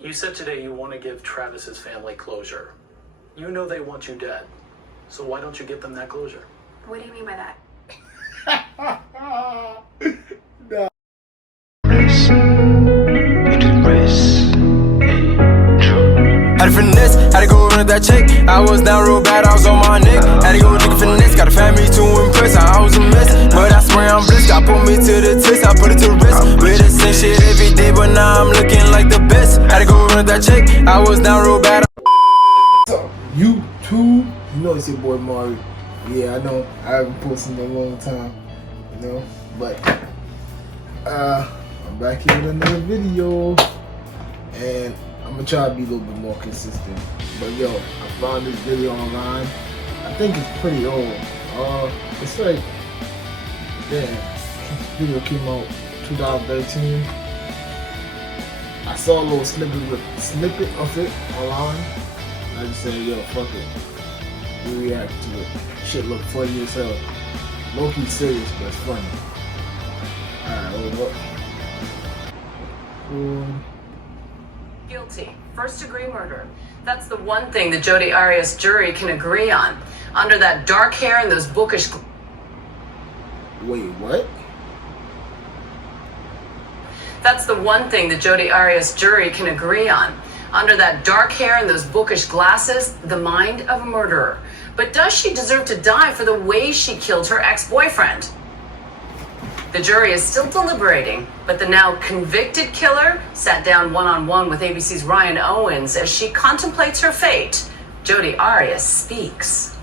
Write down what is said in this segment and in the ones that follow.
You said today you want to give Travis's family closure. You know they want you dead. So why don't you give them that closure? What do you mean by that? Nah. Had to finesse, had to go run that check. I was down real bad, I was on my neck. Had to go nigga finesse, got a family to impress. I was a mess, but I swear I'm blessed. I put me to the test, I put it to rest. With the same shit every day, but now I'm looking like the best. Had to go run that check. I was down real bad. So, YouTube, you know it's your boy Mario. Yeah, I know I haven't posted in a long time, you know, but I'm back here with another video, and I'm gonna try to be a little bit more consistent. But yo, I found this video online. I think it's pretty old. It's like, damn, this video came out 2013. I saw a little snippet of it online. I just said, yo, fuck it. We react to it. Shit look funny as hell. Low-key serious, but it's funny. Alright, hold up. Guilty. First-degree murder. That's the one thing the Jodi Arias jury can agree on. Under that dark hair and those bookish... Wait, what? That's the one thing the Jodi Arias jury can agree on. Under that dark hair and those bookish glasses, the mind of a murderer. But does she deserve to die for the way she killed her ex-boyfriend? The jury is still deliberating, but the now convicted killer sat down one-on-one with ABC's Ryan Owens as she contemplates her fate. Jodi Arias speaks.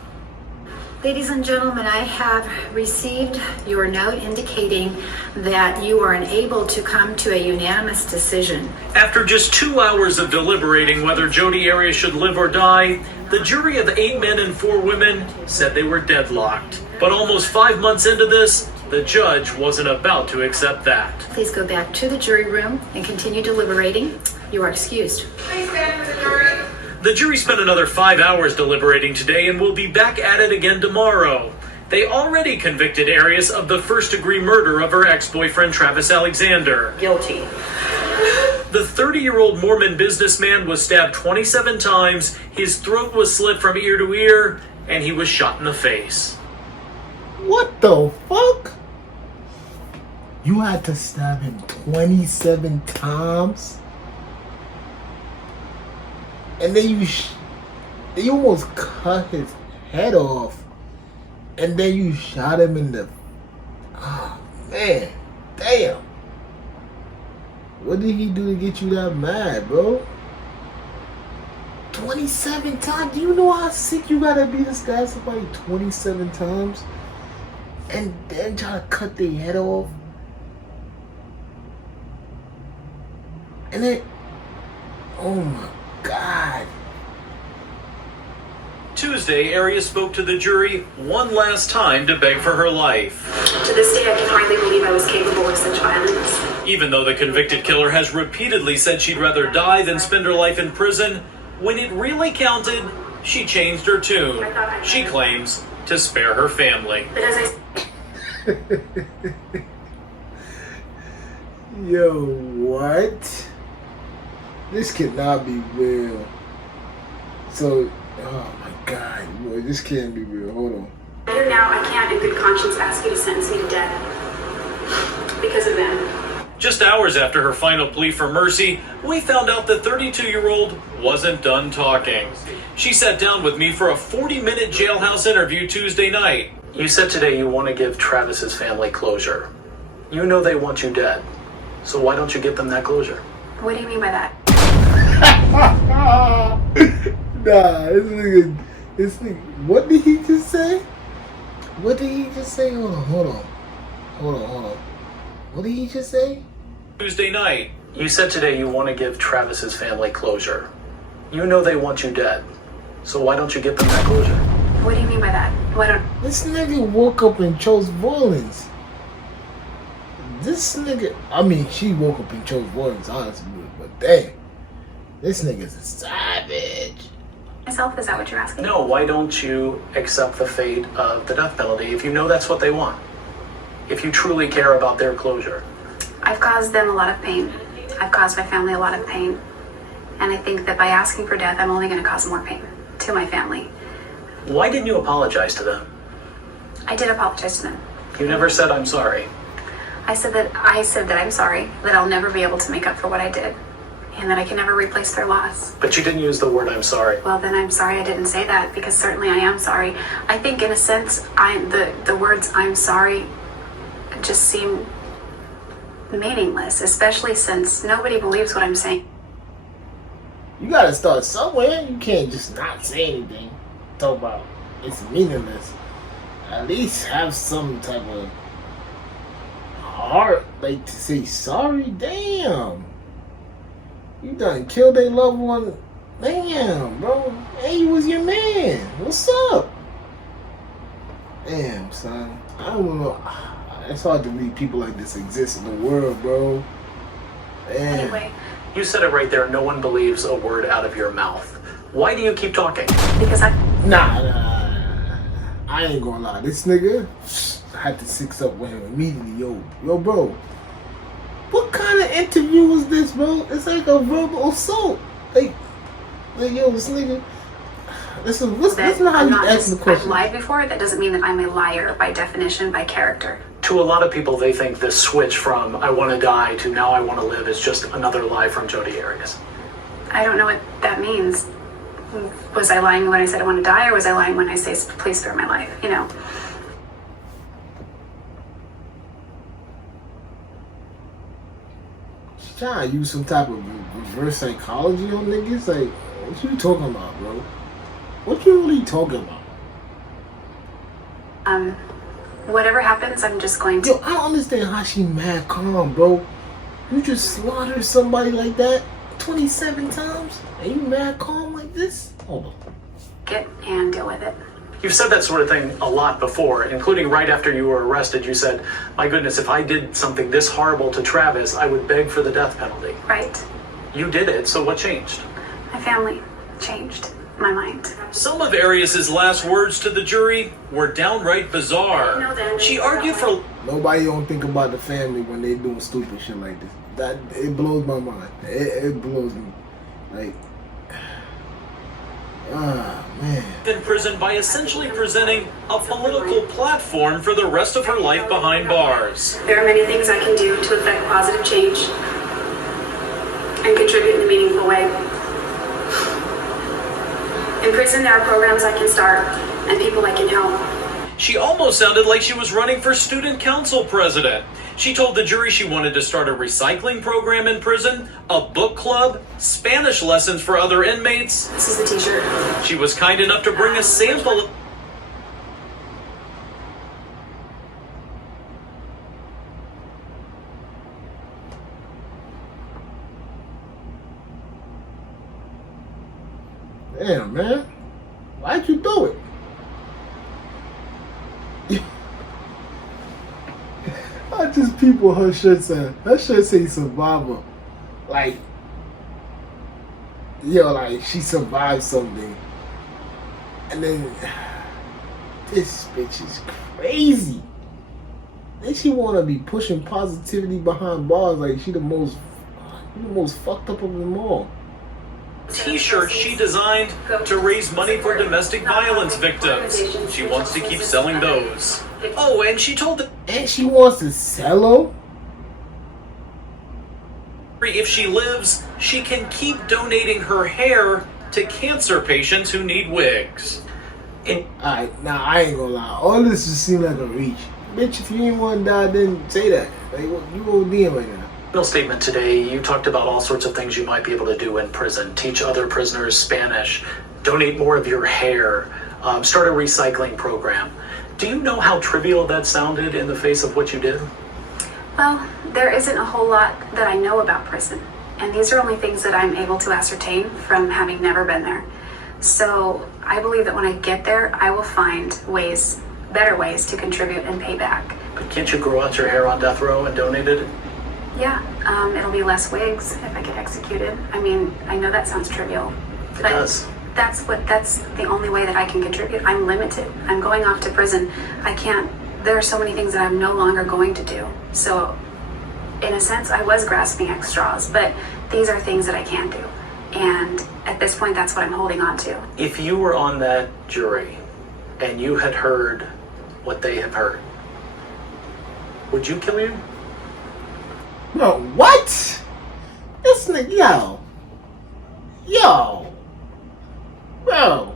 Ladies and gentlemen, I have received your note indicating that you are unable to come to a unanimous decision. After just 2 hours of deliberating whether Jodi Arias should live or die, the jury of 8 men and 4 women said they were deadlocked. But almost 5 months into this, the judge wasn't about to accept that. Please go back to the jury room and continue deliberating. You are excused. Please stand for the jury. The jury spent another 5 hours deliberating today and will be back at it again tomorrow. They already convicted Arias of the first-degree murder of her ex-boyfriend Travis Alexander. Guilty. The 30-year-old Mormon businessman was stabbed 27 times, his throat was slit from ear to ear, and he was shot in the face. What the fuck? You had to stab him 27 times? And then you almost cut his head off. And then you shot him in the... Oh, man. Damn. What did he do to get you that mad, bro? 27 times? Do you know how sick you gotta be to stab somebody 27 times? And then try to cut their head off? And then... Oh my God. Tuesday, Arias spoke to the jury one last time to beg for her life. To this day, I can hardly believe I was capable of such violence. Even though the convicted killer has repeatedly said she'd rather die than spend her life in prison, when it really counted, she changed her tune. She claims to spare her family. But as I... Yo, what? This cannot be real. So, oh my God, boy, this can't be real. Hold on. Here now, I can't in good conscience ask you to sentence me to death. Because of them. Just hours after her final plea for mercy, we found out the 32-year-old wasn't done talking. She sat down with me for a 40-minute jailhouse interview Tuesday night. You said today you want to give Travis's family closure. You know they want you dead. So why don't you give them that closure? What do you mean by that? Nah, this nigga, what did he just say? What did he just say? Hold on. What did he just say? Tuesday night. You said today you want to give Travis's family closure. You know they want you dead. So why don't you give them that closure? What do you mean by that? Why don't... This nigga woke up and chose violence. This nigga, I mean, she woke up and chose violence, honestly, but damn. This nigga's a savage. Myself, is that what you're asking? No, why don't you accept the fate of the death penalty if you know that's what they want? If you truly care about their closure. I've caused them a lot of pain. I've caused my family a lot of pain. And I think that by asking for death, I'm only going to cause more pain to my family. Why didn't you apologize to them? I did apologize to them. You never said I'm sorry. I said that I'm sorry, that I'll never be able to make up for what I did, and that I can never replace their loss. But you didn't use the word I'm sorry. Well, then I'm sorry I didn't say that, because certainly I am sorry. I think in a sense, the words I'm sorry just seem meaningless, especially since nobody believes what I'm saying. You gotta start somewhere. You can't just not say anything. Talk about it's meaningless. At least have some type of heart, like to say sorry. Damn, you done killed a loved one. Damn, bro. Hey, he was your man. What's up? Damn, son. I don't know. It's hard to believe people like this exist in the world, bro. Damn. Anyway, You said it right there. No one believes a word out of your mouth. Why do you keep talking? because Nah. I ain't gonna lie. This nigga, I had to six up with him immediately. Yo, bro. What kind of interview was this, bro? It's like a verbal assault. Like yo, this nigga. Listen not how you ask the I've question. lied before. That doesn't mean that I'm a liar by definition, by character. To a lot of people, they think this switch from I want to die to now I want to live is just another lie from Jodi Arias. I don't know what that means. Was I lying when I said I want to die, or was I lying when I say please spare my life? You know. She's trying to use some type of reverse psychology on niggas. Like, what you talking about, bro? What you really talking about? Whatever happens, I'm just going to. Yo, I don't understand how she mad calm, bro. You just slaughtered somebody like that 27 times, and you mad calm like this? Hold on. Get and deal with it. You've said that sort of thing a lot before, including right after you were arrested. You said, my goodness, if I did something this horrible to Travis, I would beg for the death penalty. Right. You did it, so what changed? My family changed my mind. Some of Arias' last words to the jury were downright bizarre. She argued for Nobody don't think about the family when they doing stupid shit like this. That it blows my mind. It blows me. Like, man. in prison by essentially presenting a political platform for the rest of her life behind bars. There are many things I can do to affect positive change and contribute in a meaningful way. In prison, there are programs I can start and people I can help. She almost sounded like she was running for student council president. She told the jury she wanted to start a recycling program in prison, a book club, Spanish lessons for other inmates. This is the t-shirt. She was kind enough to bring a sample. Damn, man. Why'd you do it? I just people her shirt say. Her shirt say survivor. Like, yo, like she survived something. And then this bitch is crazy. Then she wanna be pushing positivity behind bars like she the most fucked up of them all. T-shirt she designed to raise money for domestic violence victims. She wants to keep selling those. Oh, and she told the And she wants to sell them? jury if she lives, she can keep donating her hair to cancer patients who need wigs. Alright, now I ain't gonna lie. All this just seems like a reach. Bitch, if you ain't want to die, then say that. Like, you ODing right now. In a statement today, you talked about all sorts of things you might be able to do in prison. Teach other prisoners Spanish, donate more of your hair, start a recycling program. Do you know how trivial that sounded in the face of what you did? Well, there isn't a whole lot that I know about prison. And these are only things that I'm able to ascertain from having never been there. So I believe that when I get there, I will find ways, better ways to contribute and pay back. But can't you grow out your hair on death row and donate it? Yeah, it'll be less wigs if I get executed. I mean, I know that sounds trivial. It but does. That's the only way that I can contribute. I'm limited. I'm going off to prison. There are so many things that I'm no longer going to do. So, in a sense, I was grasping at straws, but these are things that I can do. And at this point, that's what I'm holding on to. If you were on that jury and you had heard what they have heard, would you kill you? Bro, what? This nigga, yo, bro.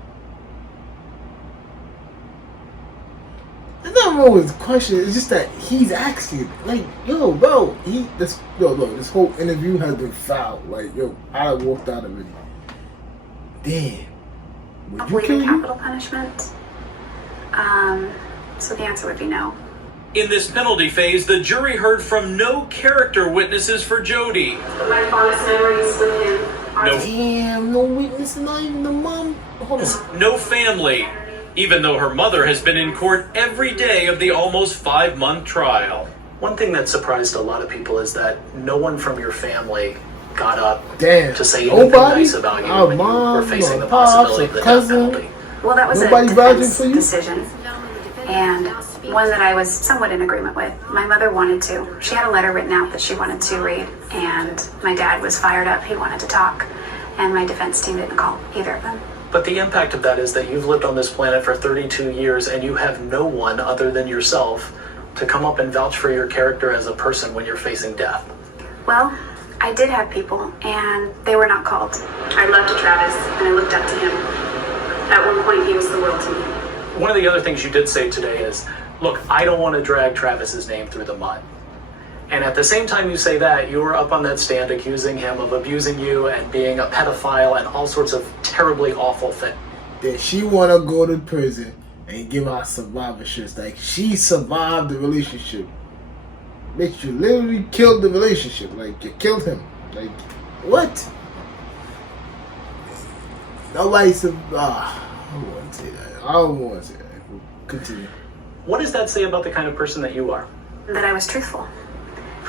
There's nothing wrong with his question. It's just that he's asking, like, yo, bro. This whole interview has been foul. Like, yo, I walked out of it. Damn. Would you Avoiding kill you? capital punishment. So the answer would be no. In this penalty phase, the jury heard from no character witnesses for Jodi. My fondest memories with him are Damn, no witness, not even the mom. Hold on. No family, even though her mother has been in court every day of the almost 5-month trial. One thing that surprised a lot of people is that no one from your family got up Damn. to say anything Nobody? nice about you Our when mom, you were facing our the pops, possibility of our the death cousin. penalty. Well, that was Nobody a vouching defense for you? decision, and one that I was somewhat in agreement with. My mother wanted to. She had a letter written out that she wanted to read, and my dad was fired up. He wanted to talk, and my defense team didn't call either of them. But the impact of that is that you've lived on this planet for 32 years and you have no one other than yourself to come up and vouch for your character as a person when you're facing death. Well, I did have people, and they were not called. I loved Travis, and I looked up to him. At one point, he was the world to me. One of the other things you did say today is, look, I don't want to drag Travis's name through the mud. And at the same time you say that, you were up on that stand accusing him of abusing you and being a pedophile and all sorts of terribly awful things. That she wanna go to prison and give out survivorships. Like, she survived the relationship. Bitch, you literally killed the relationship. Like, you killed him. Like, what? Nobody survived. I don't want to say that. I don't want to say that. Continue. What does that say about the kind of person that you are? That I was truthful.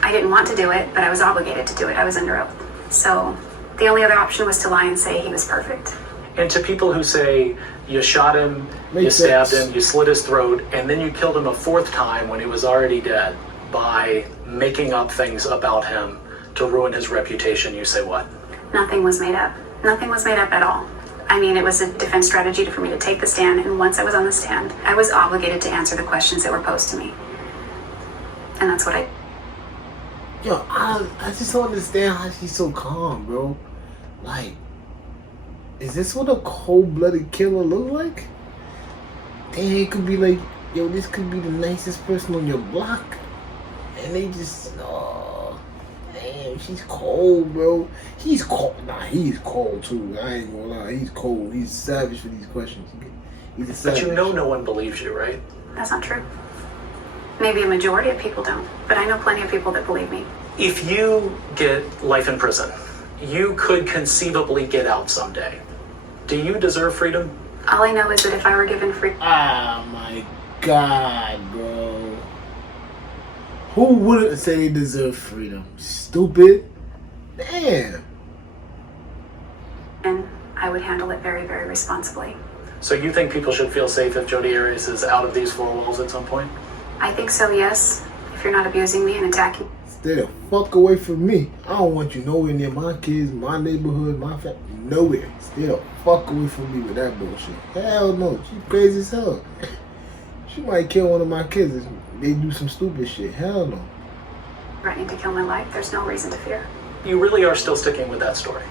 I didn't want to do it, but I was obligated to do it. I was under oath. So the only other option was to lie and say he was perfect. And to people who say you shot him, you Makes stabbed sense. him, you slit his throat, and then you killed him a 4th time when he was already dead by making up things about him to ruin his reputation, you say what? Nothing was made up. Nothing was made up at all. I mean, it was a defense strategy for me to take the stand, and once I was on the stand, I was obligated to answer the questions that were posed to me. And that's what I... Yo, I just don't understand how she's so calm, bro. Like, is this what a cold-blooded killer look like? Damn, it could be like, yo, this could be the nicest person on your block. And they just, oh, damn, she's cold, bro. He's cold. Nah, he's cold, too. I ain't gonna lie. He's cold. He's savage for these questions. He's a savage. But you know no one believes you, right? That's not true. Maybe a majority of people don't, but I know plenty of people that believe me. If you get life in prison, you could conceivably get out someday. Do you deserve freedom? All I know is that if I were given free... Ah, my God, bro. Who wouldn't say they deserve freedom? Stupid. Damn. and I would handle it very, very responsibly. So you think people should feel safe if Jodi Arias is out of these 4 walls at some point? I think so, yes. If you're not abusing me and attacking... Stay the fuck away from me. I don't want you nowhere near my kids, my neighborhood, my family. Nowhere. Stay the fuck away from me with that bullshit. Hell no. She crazy as hell. She might kill one of my kids if they do some stupid shit. Hell no. threatening to kill my life, there's no reason to fear. You really are still sticking with that story.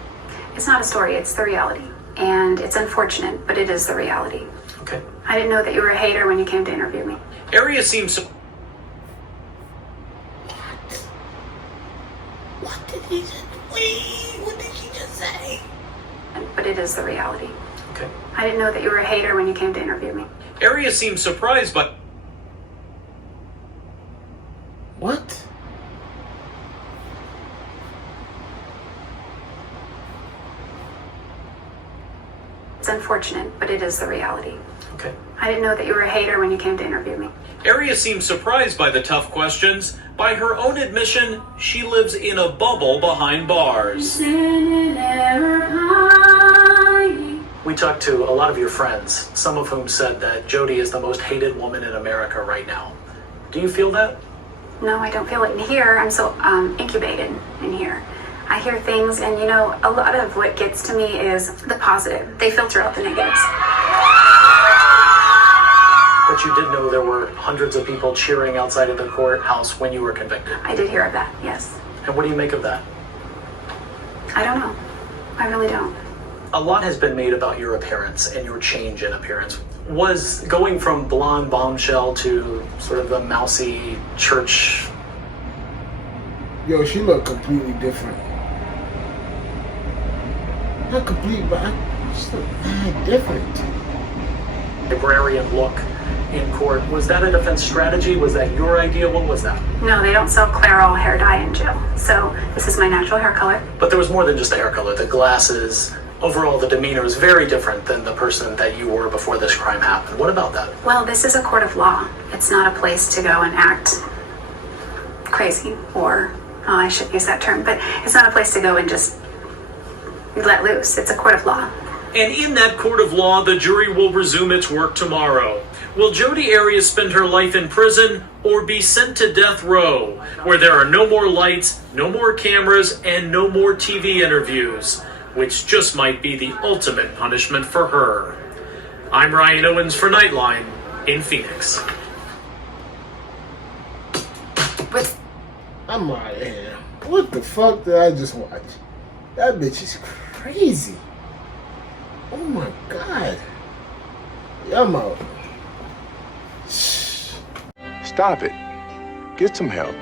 It's not a story, it's the reality. And it's unfortunate, but it is the reality. Okay. I didn't know that you were a hater when you came to interview me. Arias seems... What did he just... Wait, what did she just say? But it is the reality. Okay. I didn't know that you were a hater when you came to interview me. Arias seems surprised by... What? It's unfortunate, but it is the reality. Okay. I didn't know that you were a hater when you came to interview me. Arias seems surprised by the tough questions. By her own admission, she lives in a bubble behind bars. We talked to a lot of your friends, some of whom said that Jodi is the most hated woman in America right now. Do you feel that? No, I don't feel it in here. I'm so incubated in here. I hear things, and you know, a lot of what gets to me is the positive. They filter out the negatives. But you did know there were hundreds of people cheering outside of the courthouse when you were convicted. I did hear of that, yes. And what do you make of that? I don't know. I really don't. A lot has been made about your appearance and your change in appearance. Was going from blonde bombshell to sort of the mousy church? Yo, she looked completely different. Not complete, but she looked mad different. Librarian look in court. Was that a defense strategy? Was that your idea? What was that? No, they don't sell Clairol hair dye in jail. So this is my natural hair color. But there was more than just the hair color. The glasses, overall the demeanor was very different than the person that you were before this crime happened. What about that? Well, this is a court of law. It's not a place to go and act crazy or, oh, I shouldn't use that term, but it's not a place to go and just let loose. It's a court of law. And in that court of law, the jury will resume its work tomorrow. Will Jodi Arias spend her life in prison or be sent to death row, where there are no more lights, no more cameras, and no more TV interviews, which just might be the ultimate punishment for her? I'm Ryan Owens for Nightline in Phoenix. I'm out of here. What the fuck did I just watch? That bitch is crazy. Oh my god. Yeah, I'm out. Stop it. Get some help.